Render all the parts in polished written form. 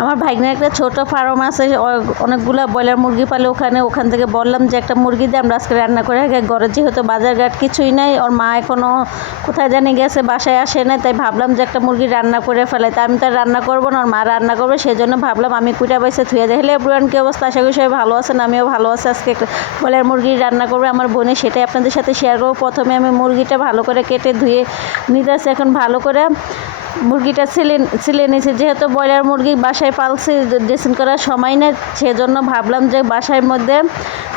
আমার ভাগ্নের একটা ছোট ফার্ম আছে, অনেকগুলো ব্রয়লার মুরগি পালে। ওখান থেকে বললাম যে একটা মুরগি দিয়ে আমরা আজকে রান্না করে ঘরে যেহেতু বাজারঘাট কিছুই নাই, ওর মা এখনও কোথায় জানি গেছে, বাসায় আসে না, তাই ভাবলাম যে একটা মুরগি রান্না করে ফেলাই। তাই আমি তো রান্না করবো না, ওর মা রান্না করবে, সেই জন্য ভাবলাম আমি কুইটা বাইসে ধুয়ে দেখলে এভরিওয়ান কি অবস্থা, আশা করি সবাই ভালো আছেন, আমিও ভালো আছি। আজকে একটা ব্রয়লার মুরগি রান্না করবে আমার বোনে, সেটাই আপনাদের সাথে শেয়ার করবো। প্রথমে আমি মুরগিটা ভালো করে কেটে ধুয়ে নিতেছি। এখন ভালো করে মুরগিটা ছিলে নিয়েছি, যেহেতু ব্রয়লার মুরগি বাসায় পালছি, ড্রেসিং করার সময় নেই, সেজন্য ভাবলাম যে বাসার মধ্যে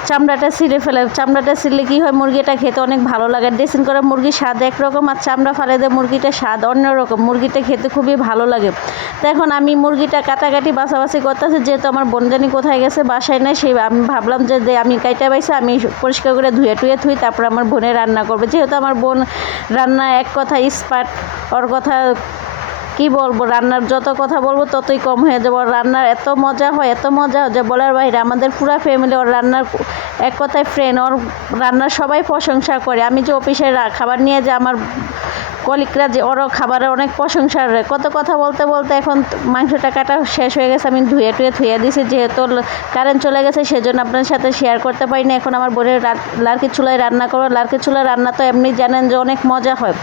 চামড়াটা ছিলে ফেলে। চামড়াটা ছিলে কী হয়, মুরগিটা খেতে অনেক ভালো লাগে। ড্রেসিং করা মুরগির স্বাদ একরকম, আর চামড়া ফালে দিয়ে মুরগিটার স্বাদ অন্যরকম। মুরগিটা খেতে খুবই ভালো লাগে। তো এখন আমি মুরগিটা কাটাকাটি বাছাবাছি করতেছি, যেহেতু আমার বোন জানি কোথায় গেছে, বাসায় নেই, সেই আমি ভাবলাম যে আমি কাইটা বাইছে আমি পরিষ্কার করে ধুয়ে থুই, তারপর আমার বোনে রান্না করবে। যেহেতু আমার বোন রান্না এক কথা এক্সপার্ট, ওর কথা কি বলবো, রান্নার যত কথা বলবো ততই কম হয়ে যাবে। ওর রান্নার এত মজা হয় যে বলার বাইরে। আমাদের পুরো ফ্যামিলি ওর রান্নার এক কথায় ফ্রেন্ড। ওর রান্নার সবাই প্রশংসা করে। আমি যে অফিসে খাবার নিয়ে যে আমার কলিগরা যে ওরও খাবারের অনেক প্রশংসা করে। কত কথা বলতে বলতে এখন মাংসটা কাটা শেষ হয়ে গেছে, আমি ধুয়ে দিয়েছি। যেহেতু কারেন্ট চলে গেছে সেজন্য আপনার সাথে শেয়ার করতে পারি না। এখন আমার বোনের লার্কির চুলায় রান্না করো। লার্কির চুলায় রান্না তো এমনি জানেন যে অনেক মজা হয়।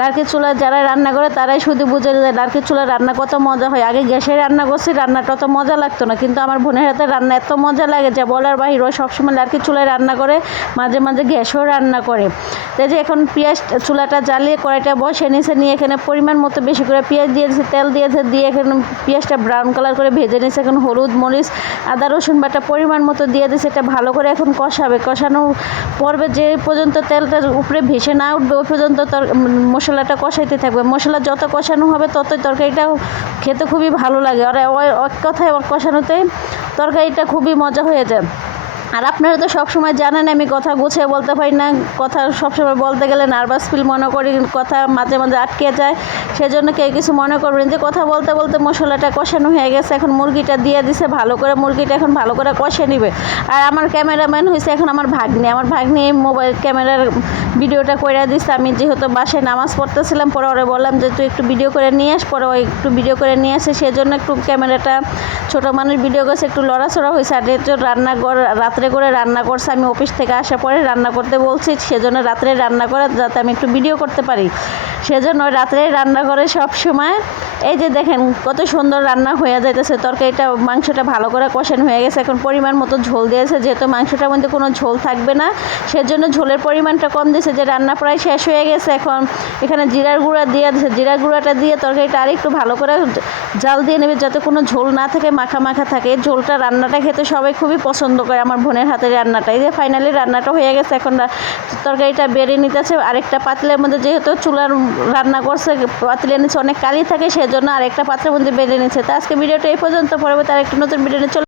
লার্কির চুলায় যারা রান্না করে তারাই শুধু বুঝে যায় লার্কির চুলায় রান্না কত মজা হয়। আগে গ্যাসে রান্না করছি, রান্নাটা অত মজা লাগতো না, কিন্তু আমার বোনের হাতে রান্না এত মজা লাগে যে বলার বাহিরে। সবসময় লার্কির চুলায় রান্না করে, মাঝে মাঝে গ্যাসেও রান্না করে। তাই যে এখন পেঁয়াজ চুলাটা জ্বালিয়ে কড়াইটা বসে নিয়েছে, নিয়ে এখানে পরিমাণ মতো বেশি করে পেঁয়াজ দিয়েছে, তেল দিয়েছে, দিয়ে এখানে পেঁয়াজটা ব্রাউন কালার করে ভেজে নিয়েছে। এখন হলুদ মরিচ আদা রসুন বাটা পরিমাণ মতো দিয়ে দিয়েছে। এটা ভালো করে এখন কষানো পর্বে যে পর্যন্ত তেলটা উপরে ভেসে না উঠবে ওই পর্যন্ত মশলাটা কষাইতে থাকবে। মশলা যত কষানো হবে ততই তরকারিটা খেতে খুবই ভালো লাগে। আর এক কথায় কষানোতে তরকারিটা খুবই মজা হয়ে যায়। আর আপনারা তো সবসময় জানেন আমি কথা গুছিয়ে বলতে পারি না, কথা সবসময় বলতে গেলে নার্ভাস ফিল মনে করি, কথা মাঝে মাঝে আটকে যায়। সেজন্য কেউ কিছু মনে করবেন। যে কথা বলতে বলতে মশলাটা কষানো হয়ে গেছে, এখন মুরগিটা দিয়ে দিছে ভালো করে। মুরগিটা এখন ভালো করে কষে নিবে। আর আমার ক্যামেরাম্যান হয়েছে এখন আমার ভাগ্নি মোবাইল ক্যামেরার ভিডিওটা করে দিচ্ছে। আমি যেহেতু বাসায় নামাজ পড়তেছিলাম, পরে ওরে বললাম যে তুই একটু ভিডিও করে নিয়ে আস, পরে ওই একটু ভিডিও করে নিয়ে আসে, সেজন্য একটু ক্যামেরাটা ছোটো মানুষ ভিডিও করছে, একটু লড়াচড়া হয়েছে। আর রান্নাঘর রাত্রে করে রান্না করছে, আমি অফিস থেকে আসার পরে রান্না করতে বলছি, সেজন্য রাত্রে রান্না করে যাতে আমি একটু ভিডিও করতে পারি, সেজন্য রাত্রে রান্না করে সব সময়। এই যে দেখেন কত সুন্দর রান্না হয়ে যাইতেছে। তরকারিটা মাংসটা ভালো করে কষানো হয়ে গেছে। এখন পরিমাণ মতো ঝোল দিয়েছে, যেহেতু মাংসটার মধ্যে কোনো ঝোল থাকবে না সেজন্য ঝোলের পরিমাণটা কম দিয়েছে। যে রান্না প্রায় শেষ হয়ে গেছে, এখন এখানে জিরার গুঁড়া দিয়ে দিয়েছে। জিরার গুঁড়াটা দিয়ে তরকারিটা আরেকটু ভালো করে জাল দিয়ে নেবে, যাতে কোনো ঝোল না থাকে, মাখা মাখা থাকে। এই ঝোলটা রান্নাটা খেতে সবাই খুবই পছন্দ করে আমার বোনের হাতের রান্নাটা। এই যে ফাইনালি রান্নাটা হয়ে গেছে, এখন তরকারিটা বেড়ে নিতেছে আরেকটা পাতিলের মধ্যে। যেহেতু চুলার রান্না করছে, পাতিলের নিচে অনেক কালি থাকে, সেজন্য আরেকটা পাত্রের মধ্যে বেড়ে নিচ্ছে। তো আজকে ভিডিওটা এই পর্যন্ত, পরবর্তী আরেকটা নতুন ভিডিও নিয়ে চলে